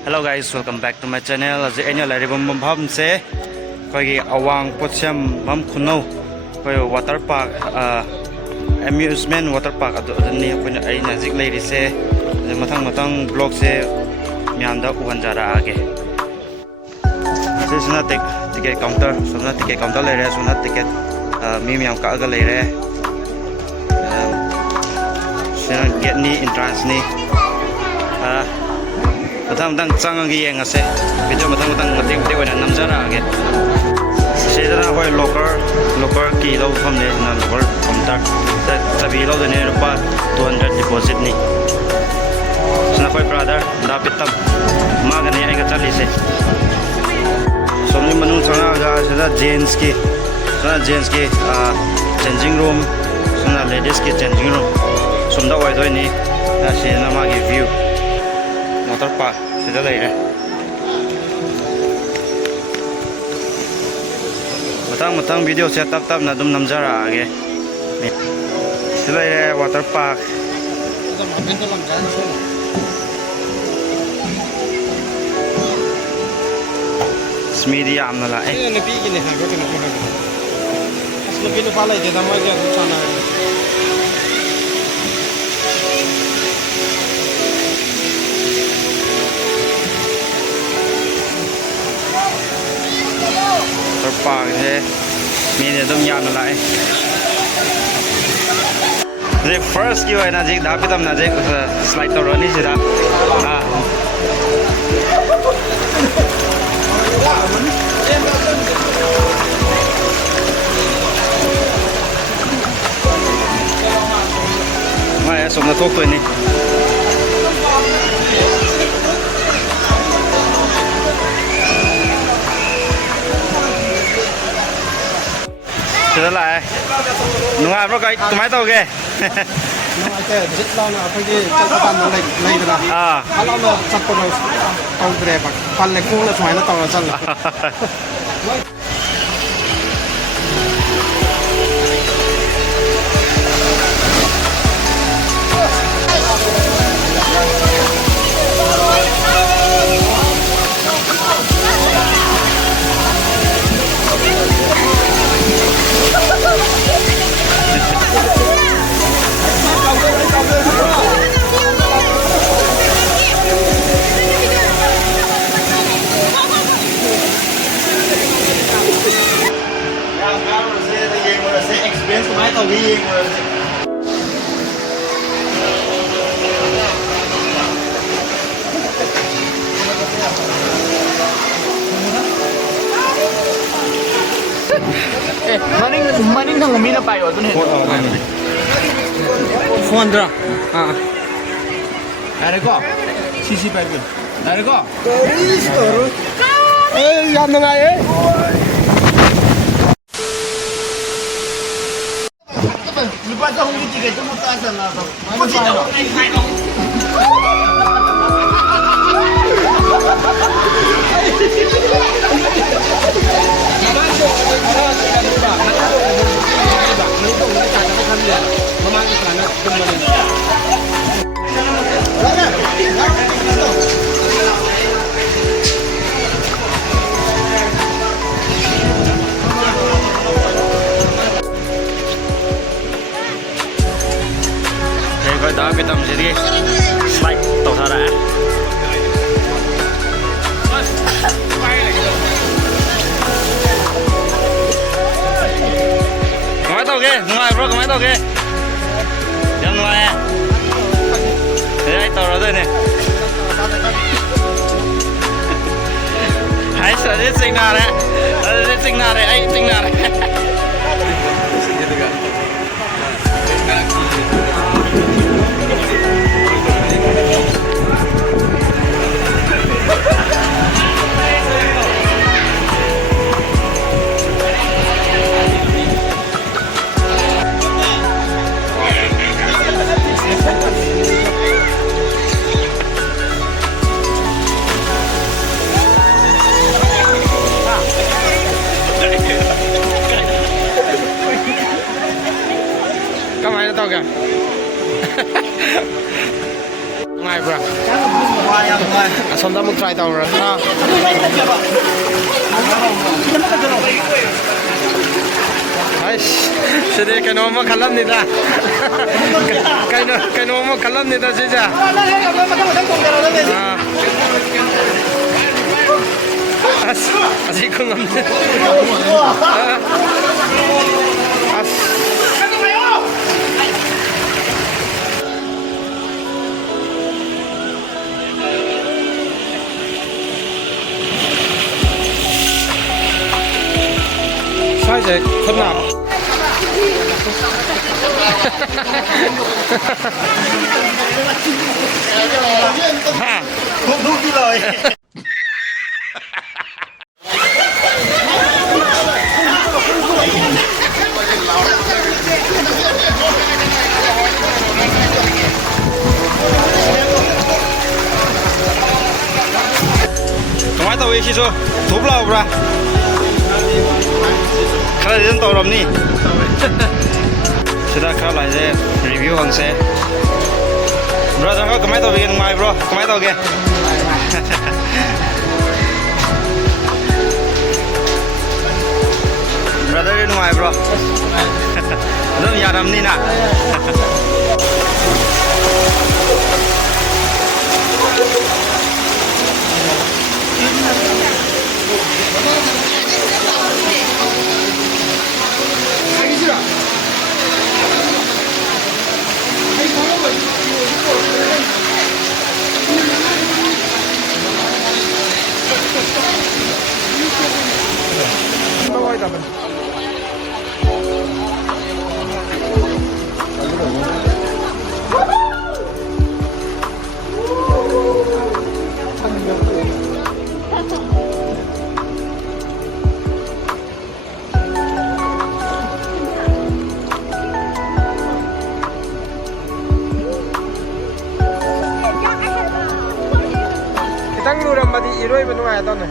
Hello guys, welcome back to my channel. As any lari bom bom se koi gi awang pocham bam khuno koi water park amusement water park adu ni koi ai na zik lai ri se mathang blog se myam da uhan jara age suna ticket counter suna ticket counter lai re suna ticket mi myam ka ga lai re suna get ni entrance ni matang changang gi yang ase video matang matik wana namjara age sedana hoi locker ki lo famne na locker counter tabi lo dene rupa 200 deposit ni sna hoi brother da pitam magane ai ga chali se somni manu changa ga sada gents ki changing room sna ladies ki changing room somda wai doi ni na se na ma gi view water park sida lai re matang video se tap na dum namjara age sida lai re water park smidi amna la ai ne pi gi ne ha ko ne ko ha aslo pi no pala ide da mo ga chana park thế mình để đông nhàn lại the first you ai na jik da pitam na jik slide to roni sida mai som na thok to ni sida lại nungai bro kai tumai tau ge nungai te jit la na phai ge chal ta lai da ala no chap ko tau bre ba pal le ko la thmai na tau la chal la maning thang mi na pai wa tu ne phone dra are ko cc pai bil are ko toris toru yan na ai lupa ta hong ti ke tu mo ta sa na ba mo ti ta ai no coi đó cái tâm gì đi slide tàu thả đã ngói tàu kia ngói bro ngói tàu kia em ngói à đây tàu rồi nè hãy sợ đến sinh nào đấy sinh nào đấy anh sinh nào đấy somda muk try tawra ha Aish sede kano ma khalam ni da kano ma khalam ni da sija asik ko ngam sai dậy không nào không đúng cái lời ทำไมตัวเองคิดว่าทุบเราปะใครเล่นตัวรำนี่สุดท้ายครับหลายเรื่องรีวิวของเซ่บราจังก็ไม่ตัวเองไม่บรอไม่ตัวเองบราจังเรื่องไม่บรอเรื่องยารำนี่นะตั้งดูรำมาดีอีรุ่ยเป็นว่าตอนไหน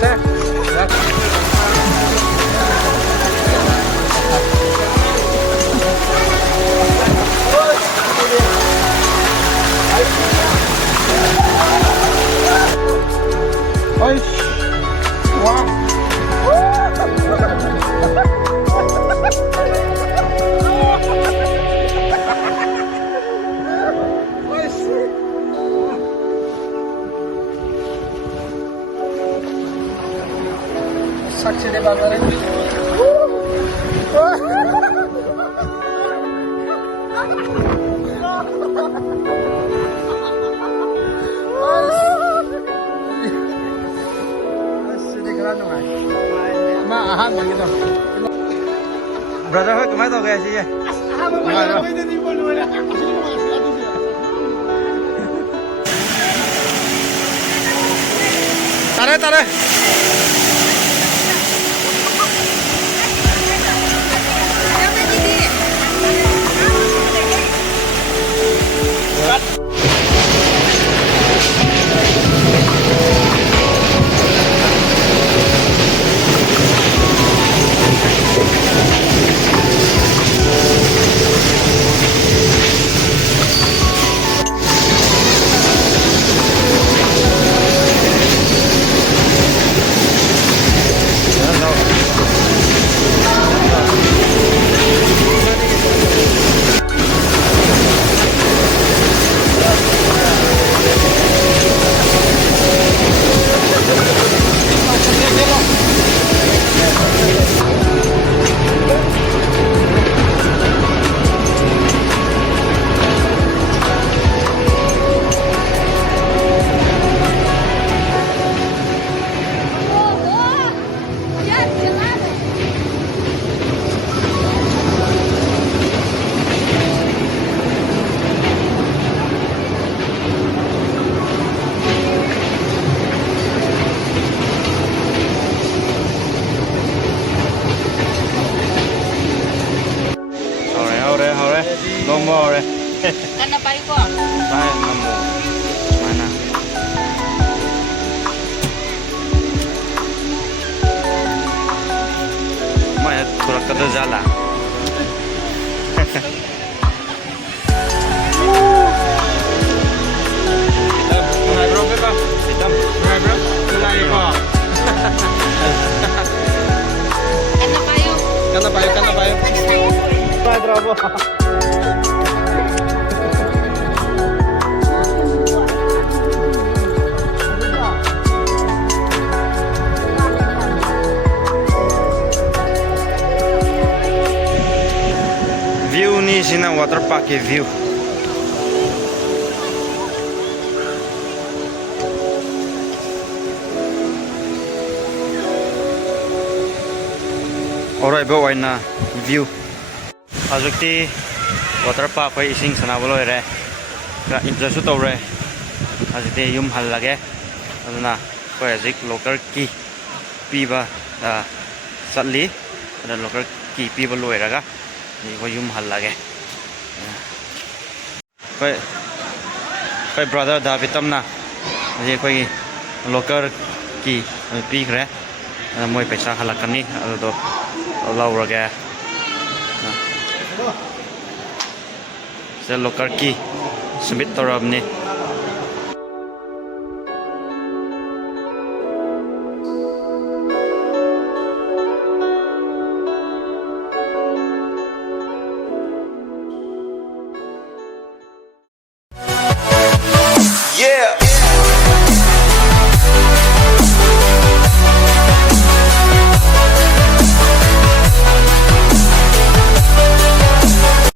ใช่โอ้ยว้าว Sakside bakları. Sakside keren dong. Ma aha begitu. Brother, kemana tuh guys sih ya? Tarik, tarik. Ngomong more. Kenapa itu? Saya ngomong. Mana? Maya थोड़ा कदर जाला bayo, kala bayo. Bravo. วิวนี่สินะวอเตอร์พาร์ควิวAlright, but why not view? Azukti water park koi ising sana boloi re. Ka interest to re. Azukti yum hal lage. Aduna koi azik local ki piba satli. Ada local ki piba loi raga. Ni koi yum hal lage. Koi brother Davidam na. Azik koi local ki pi re. Moi paisa halakan ni ado lau raga se local ki submit torab ni Yeah.